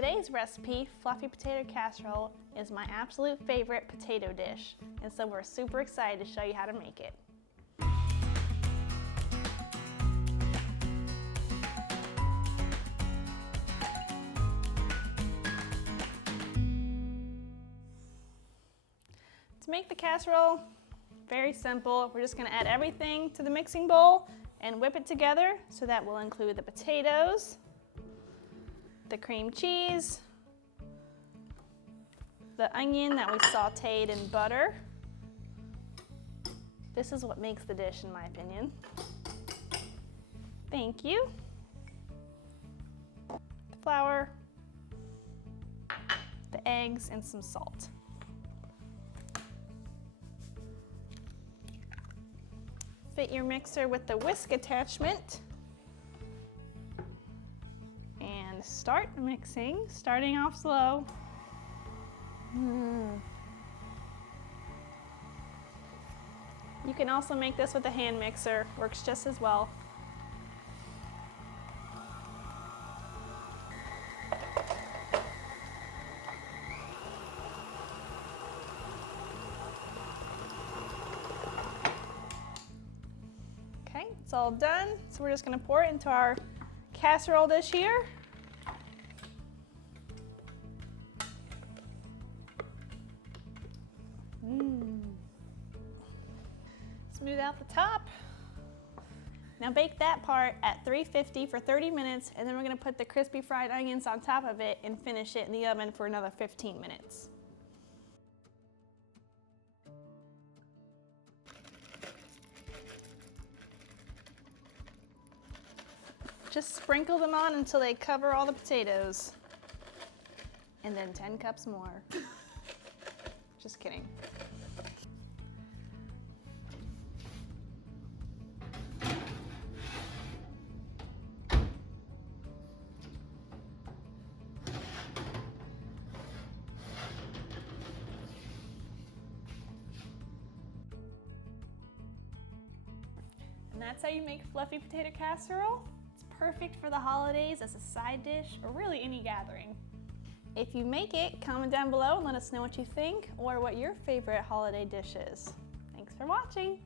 Today's recipe, fluffy potato casserole, is my absolute favorite potato dish, and so we're super excited to show you how to make it. To make the casserole, very simple. We're just going to add everything to the mixing bowl and whip it together. So that will include the potatoes, the cream cheese, the onion that we sauteed in butter. This is what makes the dish, in my opinion. Thank you. The flour, the eggs, and some salt. Fit your mixer with the whisk attachment and start mixing, starting off slow. You can also make this with a hand mixer, works just as well. Okay, it's all done. So we're just gonna pour it into our casserole dish here. Smooth out the top. Now bake that part at 350 for 30 minutes, and then we're gonna put the crispy fried onions on top of it and finish it in the oven for another 15 minutes. Just sprinkle them on until they cover all the potatoes. And then 10 cups more. Just kidding. And that's how you make fluffy potato casserole. It's perfect for the holidays as a side dish or really any gathering. If you make it, comment down below and let us know what you think or what your favorite holiday dish is. Thanks for watching.